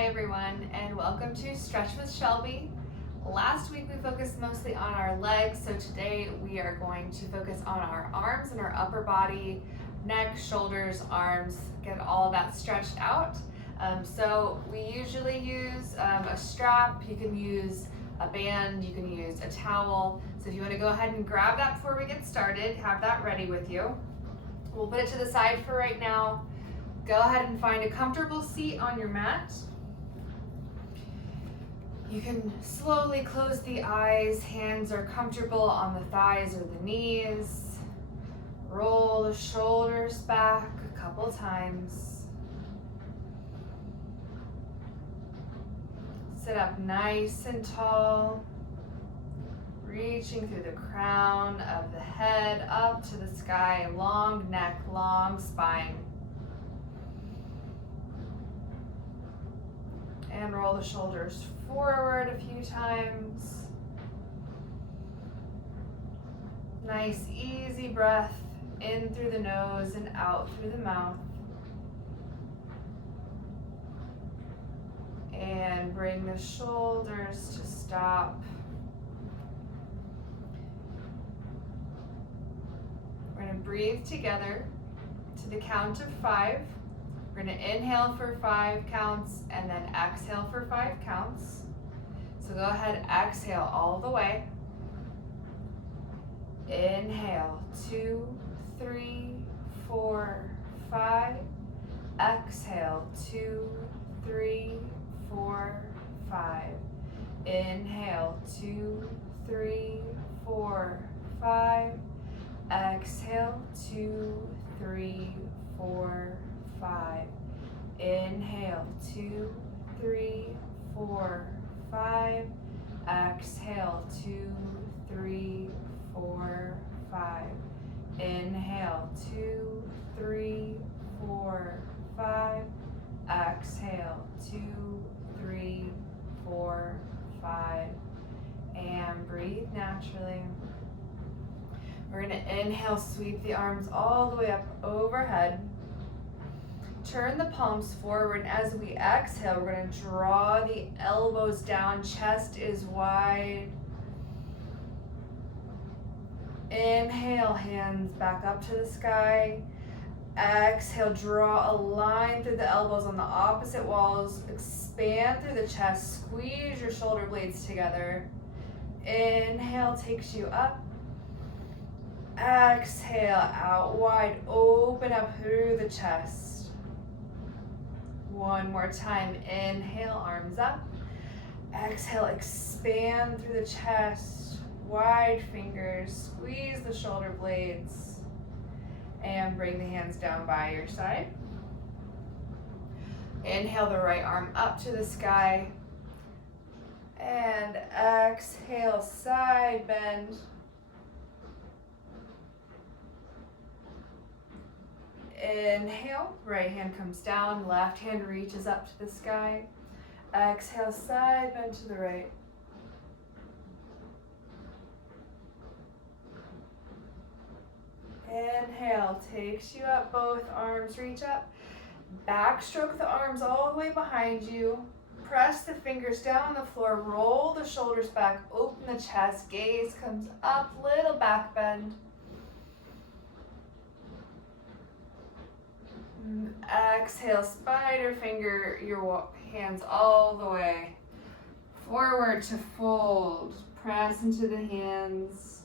Hi everyone, and welcome to Stretch with Shelby. Last week we focused mostly on our legs, so today we are going to focus on our arms and our upper body, neck, shoulders, arms, get all of that stretched out. So we usually use a strap, you can use a band, you can use a towel. So if you want to go ahead and grab that before we get started, have that ready with you. We'll put it to the side for right now. Go ahead and find a comfortable seat on your mat. You can slowly close the eyes, hands are comfortable on the thighs or the knees. Roll the shoulders back a couple times. Sit up nice and tall, reaching through the crown of the head up to the sky, long neck, long spine. And roll the shoulders forward a few times. Nice, easy breath in through the nose and out through the mouth. And bring the shoulders to stop. We're going to breathe together to the count of 5. We're going to inhale for 5 counts and then exhale for 5 counts. So go ahead, exhale all the way. Inhale, 2, 3, 4, 5. Exhale, 2, 3, 4, 5. Inhale, 2, 3, 4, 5. Exhale, 2, 3, 4, 5. Inhale, 2, 3, 4, 5. Exhale, 2, 3, 4, 5. Inhale, 2, 3, 4, 5. Exhale, 2, 3, 4, 5. And breathe naturally. We're going to inhale, sweep the arms all the way up overhead. Turn the palms forward, and as we exhale, we're going to draw the elbows down, chest is wide. Inhale, hands back up to the sky. Exhale, draw a line through the elbows on the opposite walls. Expand through the chest, squeeze your shoulder blades together. Inhale takes you up. Exhale, out wide, open up through the chest. One more time, inhale, arms up. Exhale, expand through the chest, wide fingers, squeeze the shoulder blades, and bring the hands down by your side. Inhale the right arm up to the sky, and exhale, side bend. Inhale, right hand comes down, left hand reaches up to the sky. Exhale, side bend to the right. Inhale, takes you up, both arms reach up. Backstroke the arms all the way behind you. Press the fingers down on the floor, roll the shoulders back, open the chest, gaze comes up, little back bend. Exhale, spider finger your hands all the way. Forward to fold, press into the hands.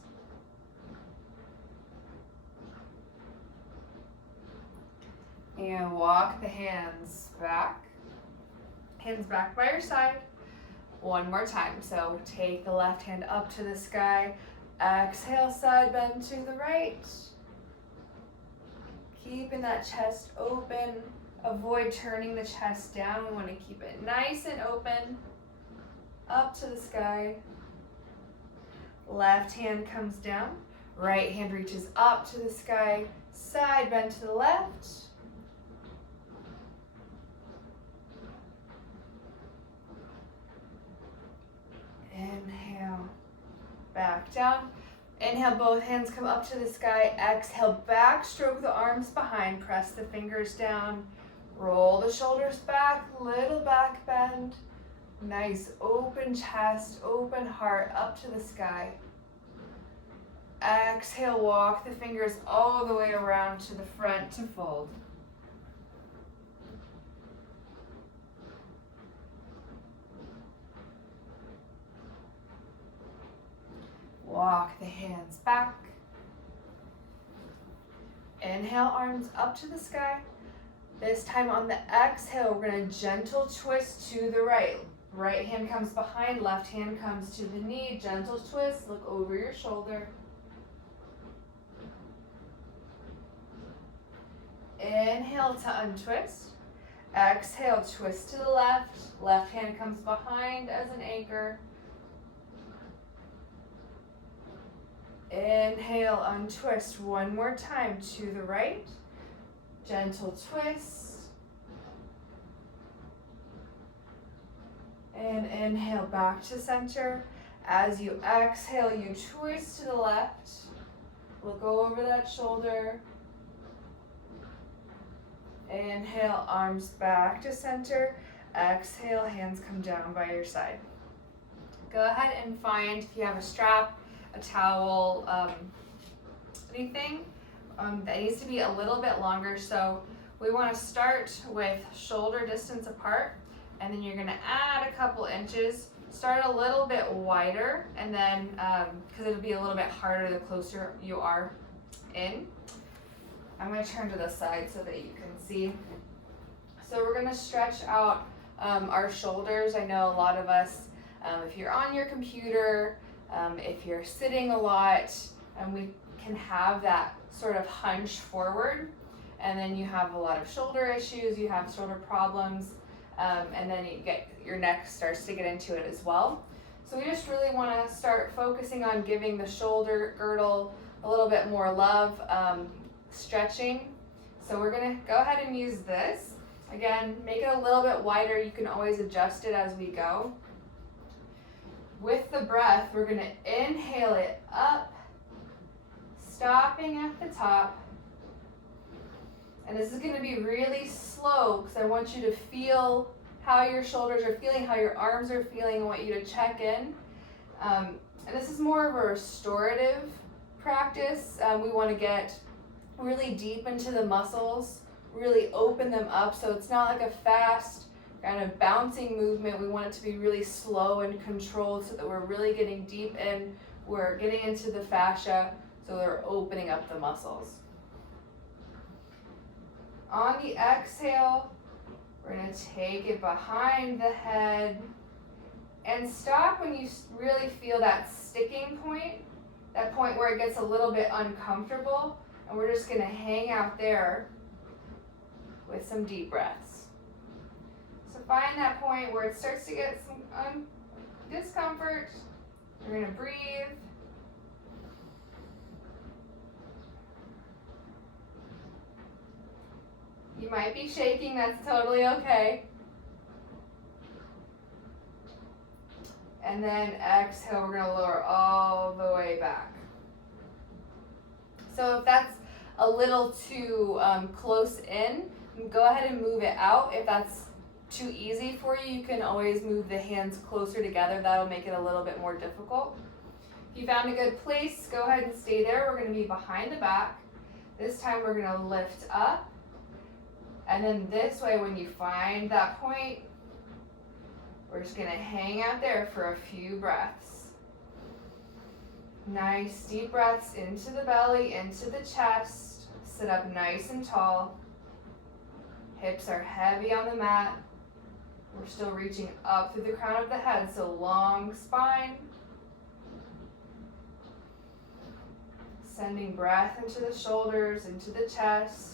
And walk the hands back. Hands back by your side. One more time. So take the left hand up to the sky. Exhale, side bend to the right. Keeping that chest open. Avoid turning the chest down. We want to keep it nice and open. Up to the sky. Left hand comes down. Right hand reaches up to the sky. Side bend to the left. Inhale. Back down. Inhale, both hands come up to the sky. Exhale, backstroke the arms behind. Press the fingers down. Roll the shoulders back, little back bend. Nice open chest, open heart up to the sky. Exhale, walk the fingers all the way around to the front to fold. Walk the hands back. Inhale, arms up to the sky. This time on the exhale, we're going to gentle twist to the right. Right hand comes behind, left hand comes to the knee. Gentle twist, look over your shoulder. Inhale to untwist. Exhale, twist to the left. Left hand comes behind as an anchor. Inhale, untwist one more time to the right. Gentle twist. And inhale back to center. As you exhale, you twist to the left. Look over that shoulder. Inhale, arms back to center. Exhale, hands come down by your side. Go ahead and find, if you have a strap, a towel, anything that needs to be a little bit longer. So we want to start with shoulder distance apart, and then you're going to add a couple inches. Start a little bit wider, and then because it'll be a little bit harder the closer you are in. I'm going to turn to the side so that you can see. So we're going to stretch out our shoulders. I know a lot of us, if you're on your computer, if you're sitting a lot, we can have that sort of hunch forward, and then you have a lot of shoulder issues, you have shoulder problems, and then your neck starts to get into it as well. So we just really want to start focusing on giving the shoulder girdle a little bit more love, stretching. So we're going to go ahead and use this. Again, make it a little bit wider. You can always adjust it as we go. With the breath, we're going to inhale it up, stopping at the top. And this is going to be really slow because I want you to feel how your shoulders are feeling, how your arms are feeling. I want you to check in. And this is more of a restorative practice. We want to get really deep into the muscles, really open them up, so it's not like a fast kind of bouncing movement. We want it to be really slow and controlled so that we're really getting deep in, we're getting into the fascia, so we're opening up the muscles. On the exhale, we're going to take it behind the head and stop when you really feel that sticking point, that point where it gets a little bit uncomfortable. And we're just going to hang out there with some deep breaths. So find that point where it starts to get some discomfort. You're going to breathe. You might be shaking, that's totally okay. And then exhale, we're going to lower all the way back. So if that's a little too close in, go ahead and move it out. If that's too easy for you, you can always move the hands closer together. That'll make it a little bit more difficult. If you found a good place, go ahead and stay there. We're going to be behind the back. This time we're going to lift up. And then this way, when you find that point, we're just going to hang out there for a few breaths. Nice deep breaths into the belly, into the chest. Sit up nice and tall. Hips are heavy on the mat. We're still reaching up through the crown of the head, so long spine. Sending breath into the shoulders, into the chest.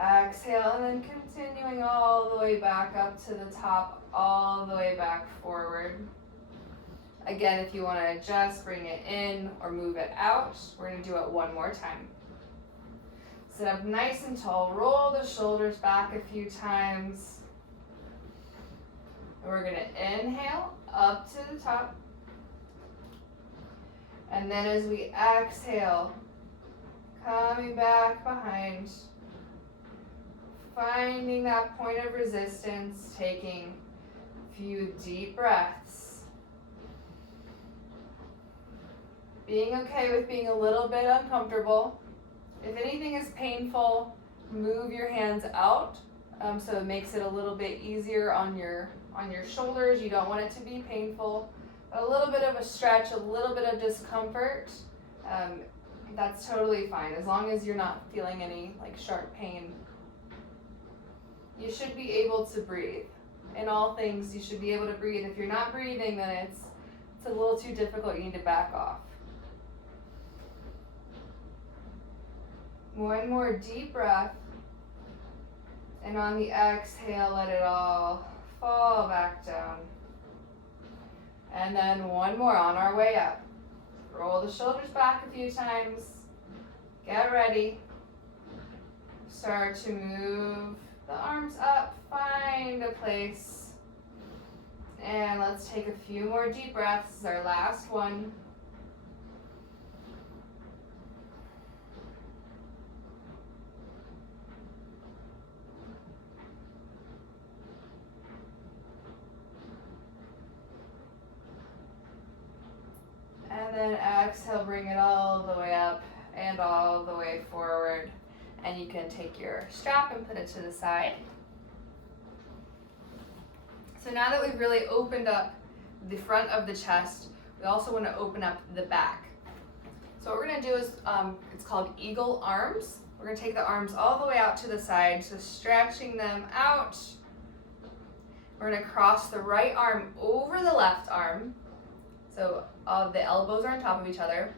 Exhale, and then continuing all the way back up to the top, all the way back forward. Again, if you want to adjust, bring it in or move it out. We're going to do it one more time. Sit up nice and tall, roll the shoulders back a few times. And we're going to inhale up to the top. And then as we exhale, coming back behind, finding that point of resistance, taking a few deep breaths. Being okay with being a little bit uncomfortable. If anything is painful, move your hands out so it makes it a little bit easier on your shoulders. You don't want it to be painful. A little bit of a stretch, a little bit of discomfort, that's totally fine as long as you're not feeling any like sharp pain. You should be able to breathe. In all things, you should be able to breathe. If you're not breathing, then it's a little too difficult. You need to back off. One more deep breath. And on the exhale, let it all fall back down. And then one more on our way up. Roll the shoulders back a few times. Get ready. Start to move the arms up. Find a place. And let's take a few more deep breaths. This is our last one. And then exhale, bring it all the way up and all the way forward. And you can take your strap and put it to the side. So now that we've really opened up the front of the chest, we also want to open up the back. So what we're going to do is, it's called eagle arms. We're going to take the arms all the way out to the side, so stretching them out. We're going to cross the right arm over the left arm. So all the elbows are on top of each other.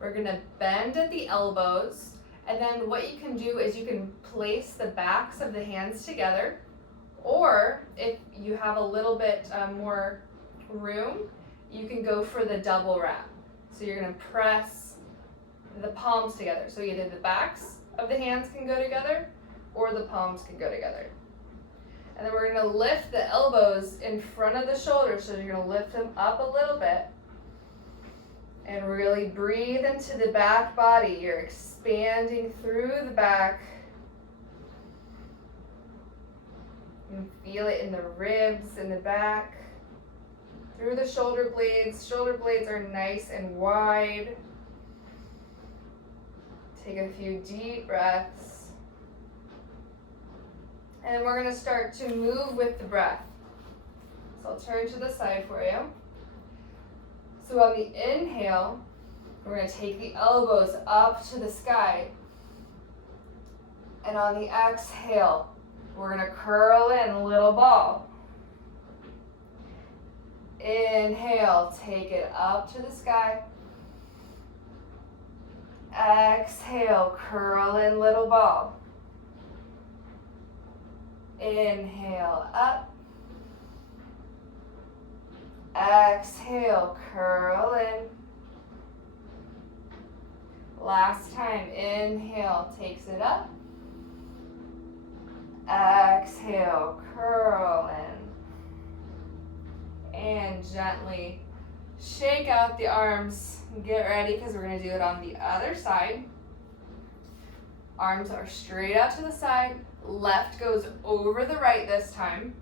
We're going to bend at the elbows. And then what you can do is you can place the backs of the hands together. Or if you have a little bit more room, you can go for the double wrap. So you're going to press the palms together. So either the backs of the hands can go together or the palms can go together. And then we're going to lift the elbows in front of the shoulders. So you're going to lift them up a little bit. And really breathe into the back body. You're expanding through the back. You can feel it in the ribs, in the back. Through the shoulder blades. Shoulder blades are nice and wide. Take a few deep breaths. And we're going to start to move with the breath. So I'll turn to the side for you. So on the inhale, we're going to take the elbows up to the sky. And on the exhale, we're going to curl in a little ball. Inhale, take it up to the sky. Exhale, curl in little ball. Inhale, up. Exhale, curl in. Last time, inhale, takes it up. Exhale, curl in. And gently shake out the arms. Get ready because we're going to do it on the other side. Arms are straight out to the side. Left goes over the right this time.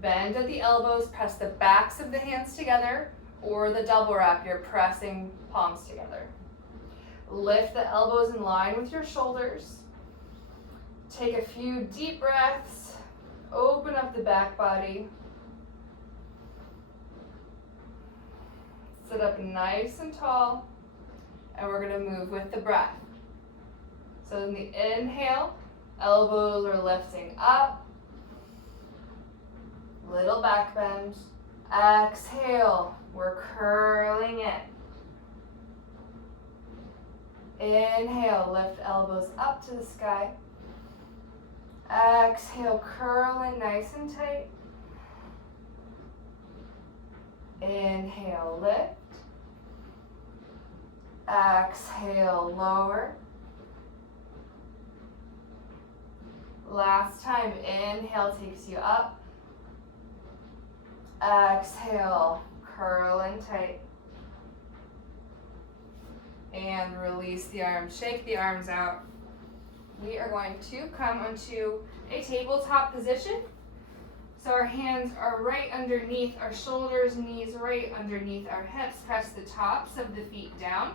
Bend at the elbows, press the backs of the hands together, or the double wrap, you're pressing palms together. Lift the elbows in line with your shoulders. Take a few deep breaths. Open up the back body. Sit up nice and tall, and we're going to move with the breath. So in the inhale, elbows are lifting up. Little back bend. Exhale, we're curling in. Inhale, lift elbows up to the sky. Exhale, curl in nice and tight. Inhale, lift. Exhale, lower. Last time, inhale takes you up. Exhale, curl in tight. And release the arms, shake the arms out. We are going to come onto a tabletop position. So our hands are right underneath our shoulders, knees right underneath our hips. Press the tops of the feet down.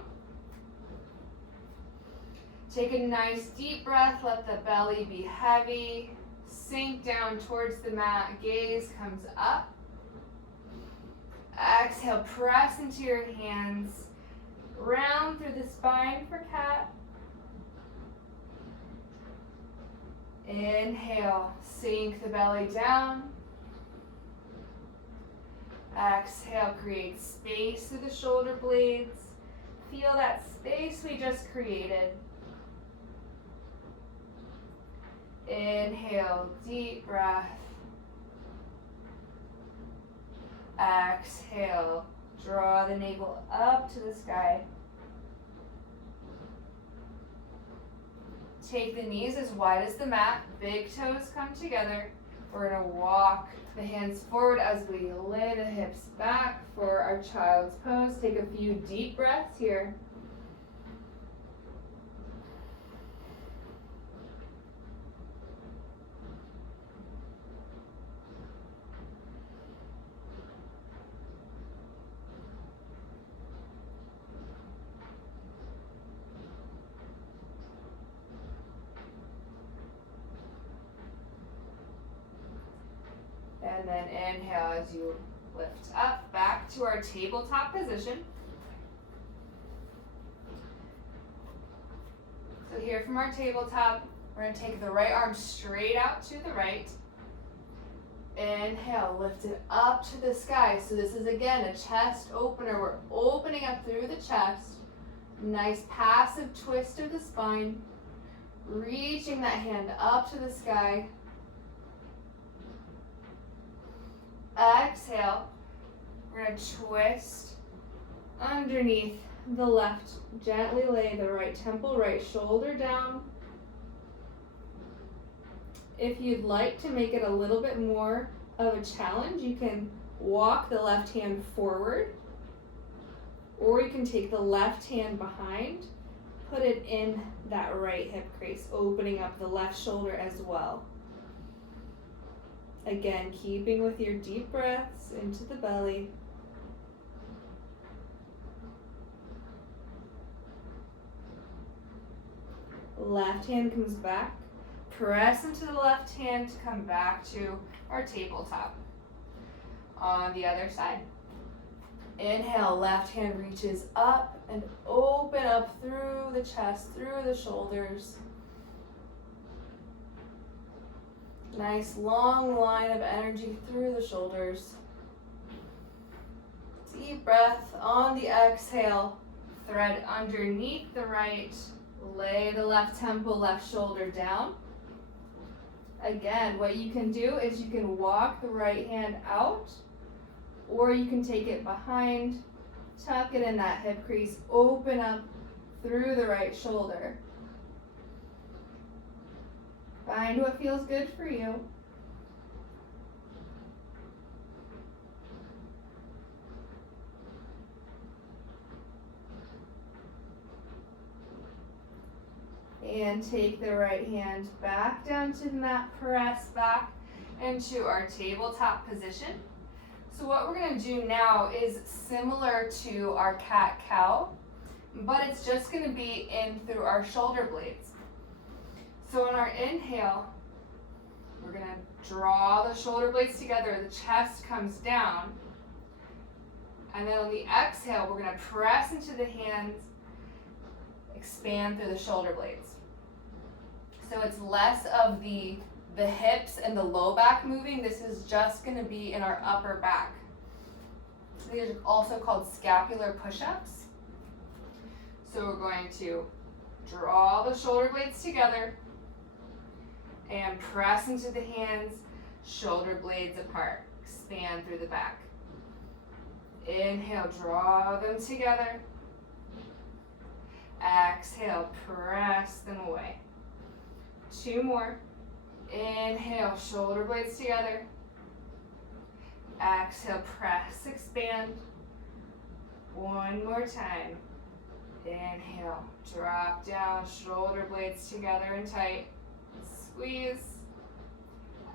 Take a nice deep breath, let the belly be heavy. Sink down towards the mat, gaze comes up. Exhale, press into your hands. Round through the spine for cat. Inhale, sink the belly down. Exhale, create space through the shoulder blades. Feel that space we just created. Inhale, deep breath. Exhale, draw the navel up to the sky. Take the knees as wide as the mat, big toes come together. We're gonna walk the hands forward as we lay the hips back for our child's pose. Take a few deep breaths here. And then inhale as you lift up, back to our tabletop position. So here from our tabletop, we're going to take the right arm straight out to the right. Inhale, lift it up to the sky. So this is again a chest opener. We're opening up through the chest. Nice passive twist of the spine. Reaching that hand up to the sky. Exhale, we're going to twist underneath the left. Gently lay the right temple, right shoulder down. If you'd like to make it a little bit more of a challenge, you can walk the left hand forward, or you can take the left hand behind, put it in that right hip crease, opening up the left shoulder as well. Again, keeping with your deep breaths into the belly. Left hand comes back. Press into the left hand to come back to our tabletop. On the other side. Inhale, left hand reaches up and open up through the chest, through the shoulders. Nice long line of energy through the shoulders. Deep breath on the exhale. Thread underneath the right. Lay the left temple, left shoulder down. Again, what you can do is you can walk the right hand out, or you can take it behind, tuck it in that hip crease, open up through the right shoulder. Find what feels good for you. And take the right hand back down to the mat, press back into our tabletop position. So what we're going to do now is similar to our cat-cow, but it's just going to be in through our shoulder blades. So on our inhale, we're going to draw the shoulder blades together, the chest comes down, and then on the exhale, we're going to press into the hands, expand through the shoulder blades. So it's less of the hips and the low back moving. This is just going to be in our upper back. These are also called scapular push-ups. So we're going to draw the shoulder blades together and press into the hands, shoulder blades apart. Expand through the back. Inhale, draw them together. Exhale, press them away. 2 more. Inhale, shoulder blades together. Exhale, press, expand. 1 more time. Inhale, drop down, shoulder blades together and tight. Squeeze.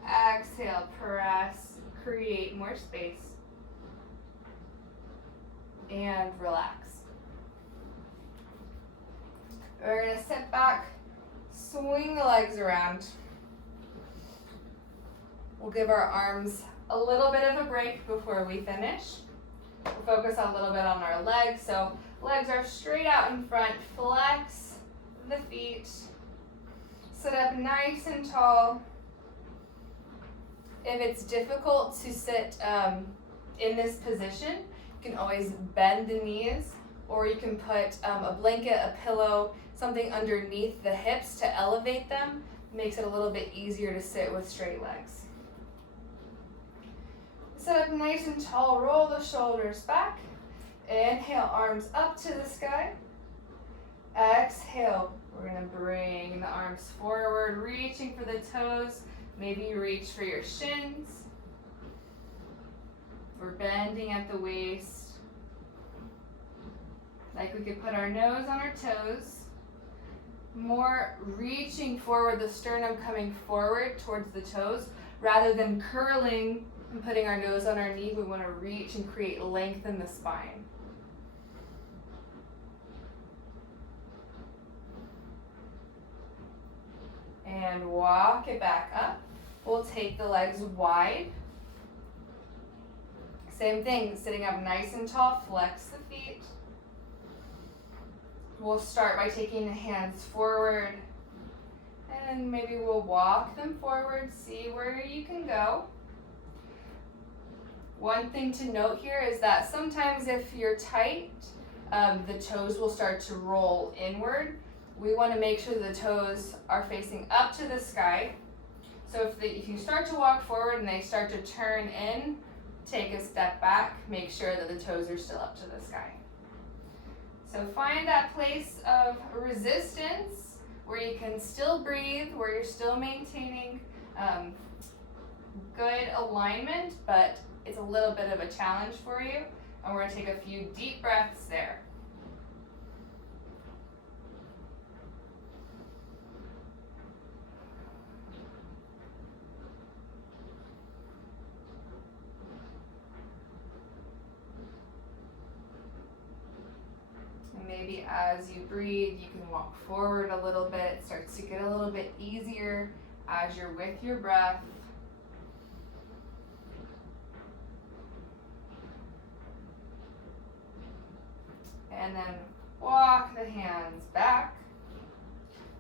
Exhale, press, create more space. And relax. We're gonna sit back, swing the legs around. We'll give our arms a little bit of a break before we finish. We'll focus a little bit on our legs. So legs are straight out in front, flex the feet. Sit up nice and tall. If it's difficult to sit in this position, you can always bend the knees, or you can put a blanket, a pillow, something underneath the hips to elevate them. Makes it a little bit easier to sit with straight legs. Sit up nice and tall, roll the shoulders back. Inhale, arms up to the sky. Exhale, we're gonna bring the arms forward, reaching for the toes. Maybe you reach for your shins. We're bending at the waist. Like we could put our nose on our toes. More reaching forward, the sternum coming forward towards the toes, rather than curling and putting our nose on our knee. We want to reach and create length in the spine. And walk it back up. We'll take the legs wide. Same thing, sitting up nice and tall, flex the feet. We'll start by taking the hands forward, and maybe we'll walk them forward, see where you can go. One thing to note here is that sometimes if you're tight, the toes will start to roll inward. We want to make sure the toes are facing up to the sky. So if you start to walk forward and they start to turn in, take a step back, make sure that the toes are still up to the sky. So find that place of resistance where you can still breathe, where you're still maintaining good alignment, but it's a little bit of a challenge for you. And we're gonna take a few deep breaths there. Maybe as you breathe, you can walk forward a little bit. It starts to get a little bit easier as you're with your breath. And then walk the hands back.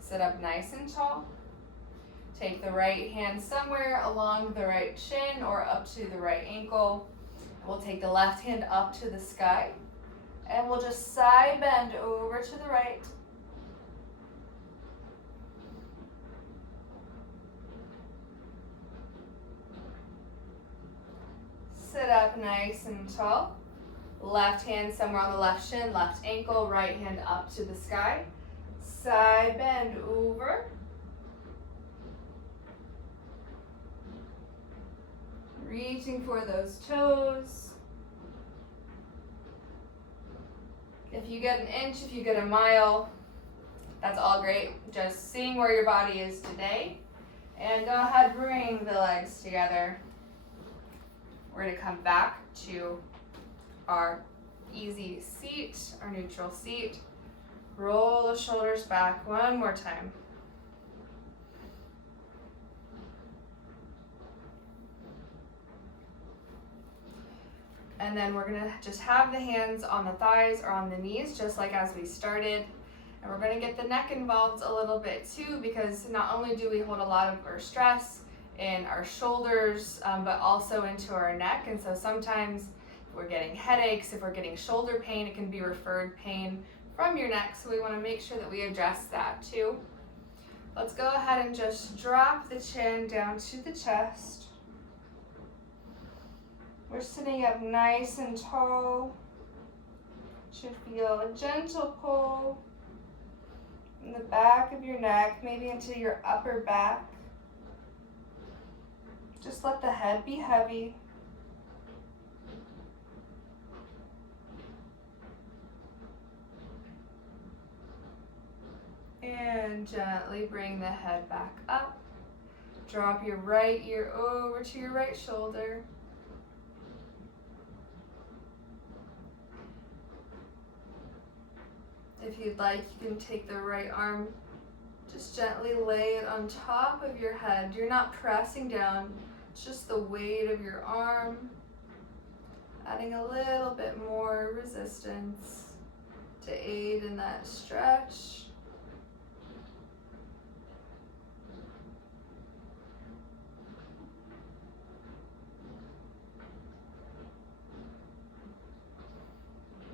Sit up nice and tall. Take the right hand somewhere along the right shin or up to the right ankle. We'll take the left hand up to the sky. And we'll just side bend over to the right. Sit up nice and tall. Left hand somewhere on the left shin, left ankle, right hand up to the sky. Side bend over. Reaching for those toes. If you get an inch, if you get a mile, that's all great. Just seeing where your body is today. And go ahead, bring the legs together. We're gonna come back to our easy seat, our neutral seat. Roll the shoulders back one more time. And then we're gonna just have the hands on the thighs or on the knees, just like as we started. And we're gonna get the neck involved a little bit too, because not only do we hold a lot of our stress in our shoulders, but also into our neck. And so sometimes if we're getting headaches, if we're getting shoulder pain, it can be referred pain from your neck. So we wanna make sure that we address that too. Let's go ahead and just drop the chin down to the chest. We're sitting up nice and tall. Should feel a gentle pull in the back of your neck, maybe into your upper back. Just let the head be heavy. And gently bring the head back up. Drop your right ear over to your right shoulder. If you'd like, you can take the right arm, just gently lay it on top of your head. You're not pressing down, it's just the weight of your arm, adding a little bit more resistance to aid in that stretch.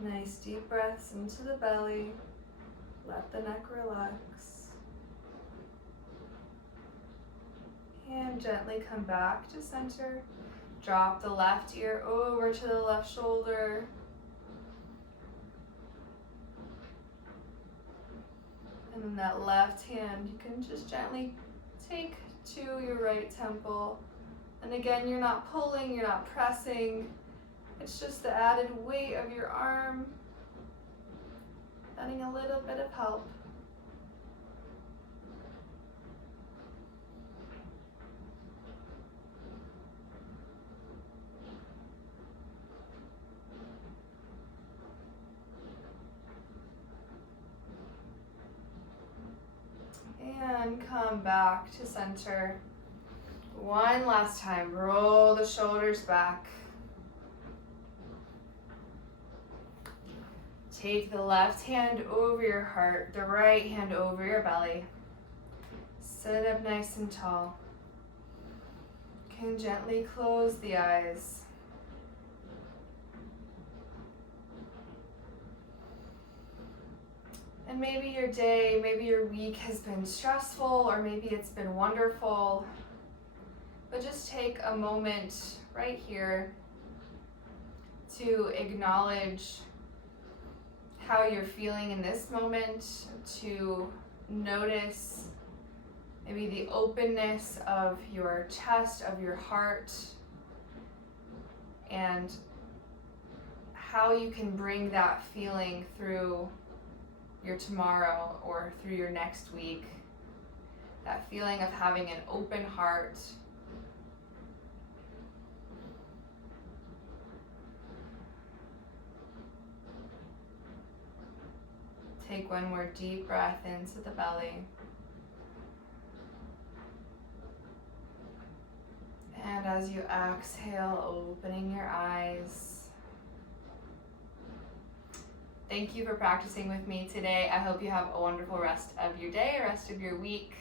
Nice deep breaths into the belly. Let the neck relax. And gently come back to center. Drop the left ear over to the left shoulder. And then that left hand, you can just gently take to your right temple. And again, you're not pulling, you're not pressing. It's just the added weight of your arm, adding a little bit of help. And come back to center. One last time, roll the shoulders back. Take the left hand over your heart, the right hand over your belly. Sit up nice and tall. You can gently close the eyes. And maybe your day, maybe your week has been stressful, or maybe it's been wonderful. But just take a moment right here to acknowledge how you're feeling in this moment, to notice maybe the openness of your chest, of your heart, and how you can bring that feeling through your tomorrow or through your next week. That feeling of having an open heart. Take one more deep breath into the belly. And as you exhale, opening your eyes. Thank you for practicing with me today. I hope you have a wonderful rest of your day, rest of your week.